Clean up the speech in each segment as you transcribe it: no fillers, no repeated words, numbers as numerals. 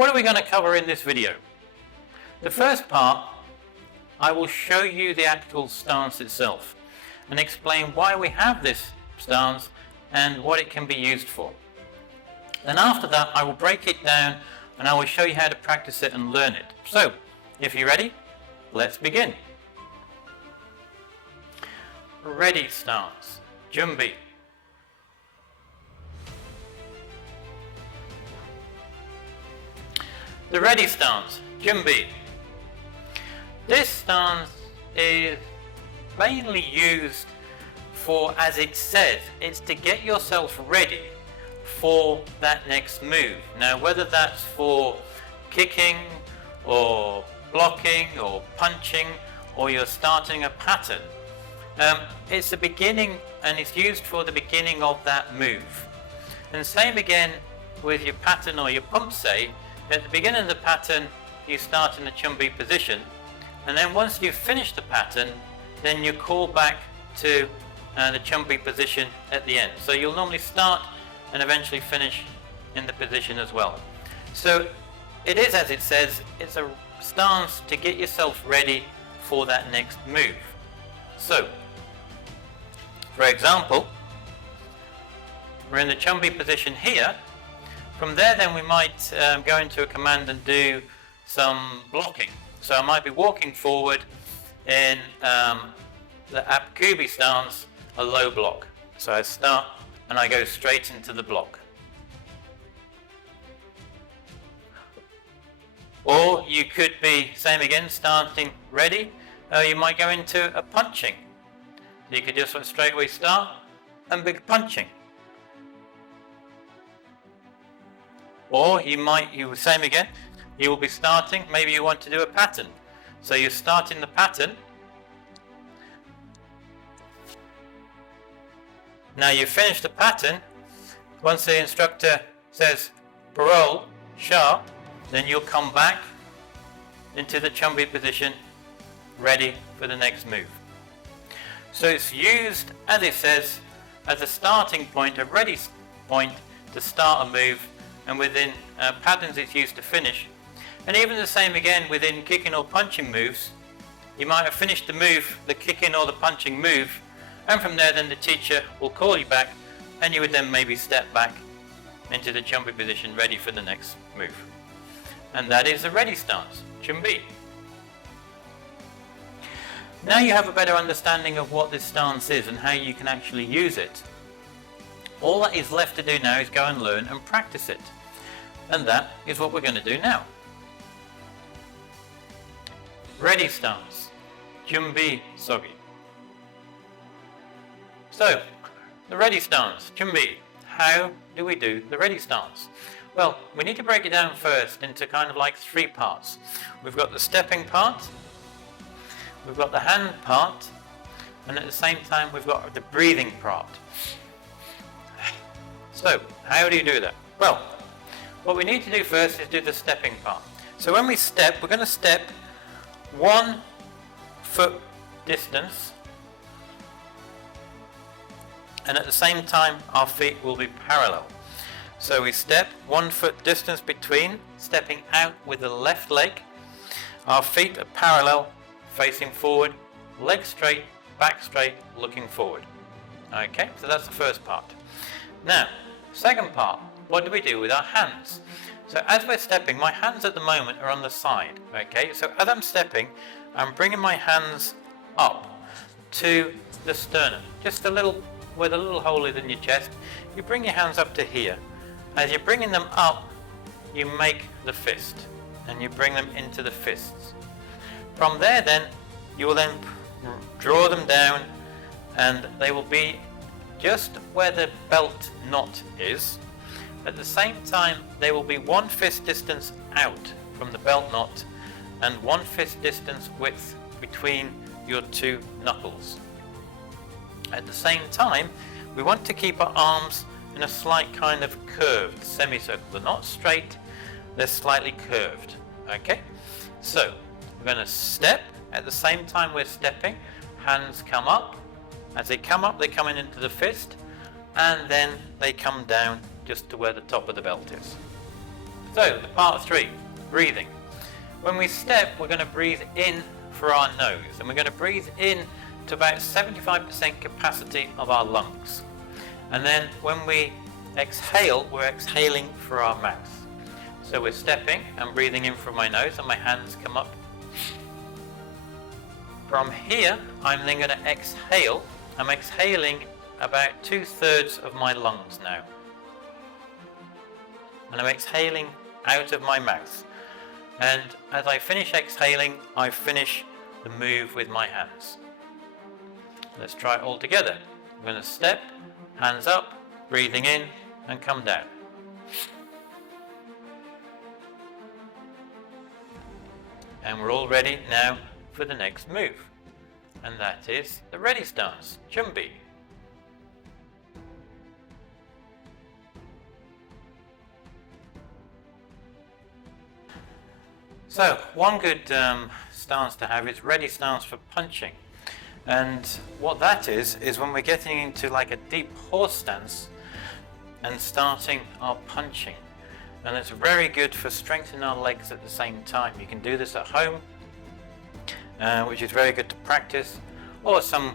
What are we going to cover in this video? The first part, I will show you the actual stance itself and explain why we have this stance and what it can be used for. Then after that, I will break it down and I will show you how to practice it and learn it. So, if you're ready, let's begin. Ready Stance Junbi. The Ready Stance Junbi. This stance is mainly used for, as it says, it's to get yourself ready for that next move. Now, whether that's for kicking or blocking or punching, or you're starting a pattern, it's the beginning, and it's used for the beginning of that move. And same again with your pattern or your pump say. At the beginning of the pattern, you start in the Junbi position, and then once you've finished the pattern, then you call back to the Junbi position at the end. So you'll normally start and eventually finish in the position as well. So it is, as it says, it's a stance to get yourself ready for that next move. So, for example, we're in the Junbi position here. From there then we might go into a command and do some blocking. So I might be walking forward in the Apkubi stance, a low block. So I start and I go straight into the block. Or you could be, same again, starting ready. You might go into a punching. You could just straight away start and be punching. Or same again, you will be starting, maybe you want to do a pattern. So you start in the pattern. Now you finish the pattern. Once the instructor says parole, sharp, then you'll come back into the Junbi position, ready for the next move. So it's used, as it says, as a starting point, a ready point to start a move, and within patterns it's used to finish. And even the same again within kicking or punching moves. You might have finished the move, the kicking or the punching move, and from there then the teacher will call you back, and you would then maybe step back into the Junbi position ready for the next move. And that is the Ready Stance Junbi. Now you have a better understanding of what this stance is and how you can actually use it. All that is left to do now is go and learn and practice it. And that is what we're going to do now. Ready Stance Junbi Seogi. So, the Ready Stance Junbi. How do we do the Ready Stance? Well, we need to break it down first into kind of like three parts. We've got the stepping part, we've got the hand part, and at the same time we've got the breathing part. So, how do you do that? Well, what we need to do first is do the stepping part. So when we step, we're going to step 1 foot distance, and at the same time our feet will be parallel. So we step 1 foot distance between, stepping out with the left leg. Our feet are parallel, facing forward, leg straight, back straight, looking forward. Okay, so that's the first part. Now, second part, what do we do with our hands? So as we're stepping, my hands at the moment are on the side. Okay, so as I'm stepping, I'm bringing my hands up to the sternum, just a little, where the little hole is in your chest. You bring your hands up to here. As you're bringing them up, you make the fist, and you bring them into the fists. From there then, you will then draw them down, and they will be just where the belt knot is. At the same time, they will be 1 fist distance out from the belt knot, and 1 fist distance width between your 2 knuckles. At the same time, we want to keep our arms in a slight kind of curved semicircle. They're not straight, they're slightly curved. Okay, so we're going to step. At the same time we're stepping, hands come up. As they come up, they come into the fist, and then they come down just to where the top of the belt is. So the part 3, breathing. When we step, we're going to breathe in for our nose, and we're going to breathe in to about 75% capacity of our lungs. And then when we exhale, we're exhaling through our mouth. So we're stepping and breathing in from my nose, and my hands come up. From here, I'm then going to exhale. I'm exhaling about 2/3 of my lungs now. And I'm exhaling out of my mouth. And as I finish exhaling, I finish the move with my hands. Let's try it all together. I'm going to step, hands up, breathing in, and come down. And we're all ready now for the next move, and that is the Ready Stance Junbi. So one good stance to have is Ready Stance for punching, and what that is when we're getting into like a deep horse stance and starting our punching. And it's very good for strengthening our legs at the same time. You can do this at home, which is very good to practice, or some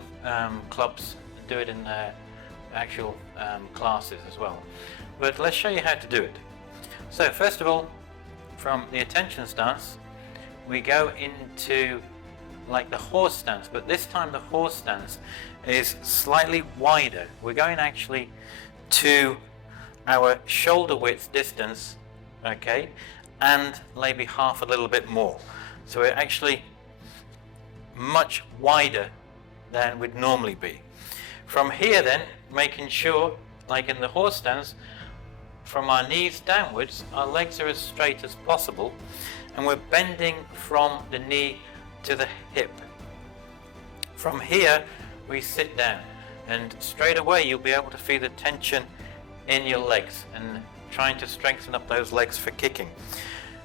clubs do it in their actual classes as well. But let's show you how to do it. So first of all, from the attention stance, we go into like the horse stance, but this time the horse stance is slightly wider. We're going actually to our shoulder width distance, okay, and maybe half a little bit more. So we're actually much wider than would normally be. From here then, making sure, like in the horse stance, from our knees downwards, our legs are as straight as possible, and we're bending from the knee to the hip. From here, we sit down, and straight away you'll be able to feel the tension in your legs and trying to strengthen up those legs for kicking.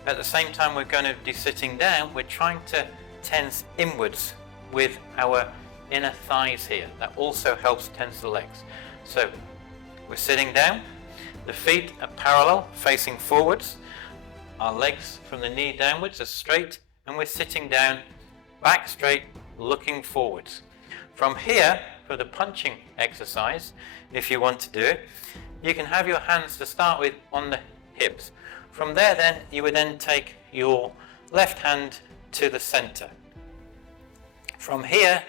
At the same time we're going to be sitting down, we're trying to tense inwards with our inner thighs here. That also helps tense the legs. So we're sitting down, the feet are parallel facing forwards, our legs from the knee downwards are straight, and we're sitting down back straight looking forwards. From here, for the punching exercise, if you want to do it, you can have your hands to start with on the hips. From there then, you would then take your left hand to the center. From here,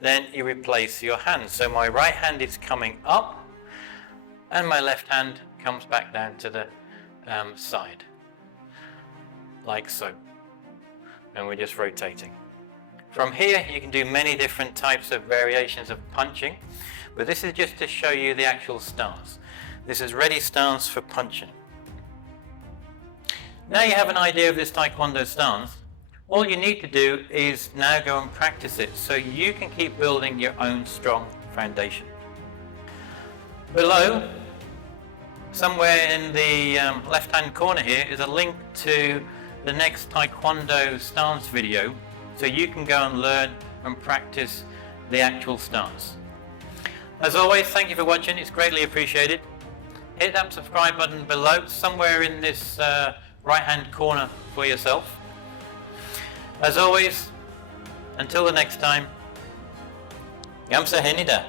then you replace your hands. So my right hand is coming up, and my left hand comes back down to the side, like so. And we're just rotating. From here, you can do many different types of variations of punching, but this is just to show you the actual stance. This is Ready Stance for punching. Now you have an idea of this Taekwondo stance, all you need to do is now go and practice it so you can keep building your own strong foundation. Below, somewhere in the left-hand corner here, is a link to the next Taekwondo stance video, so you can go and learn and practice the actual stance. As always, thank you for watching, it's greatly appreciated. Hit that subscribe button below, somewhere in this right hand corner for yourself. As always, until the next time, 감사합니다.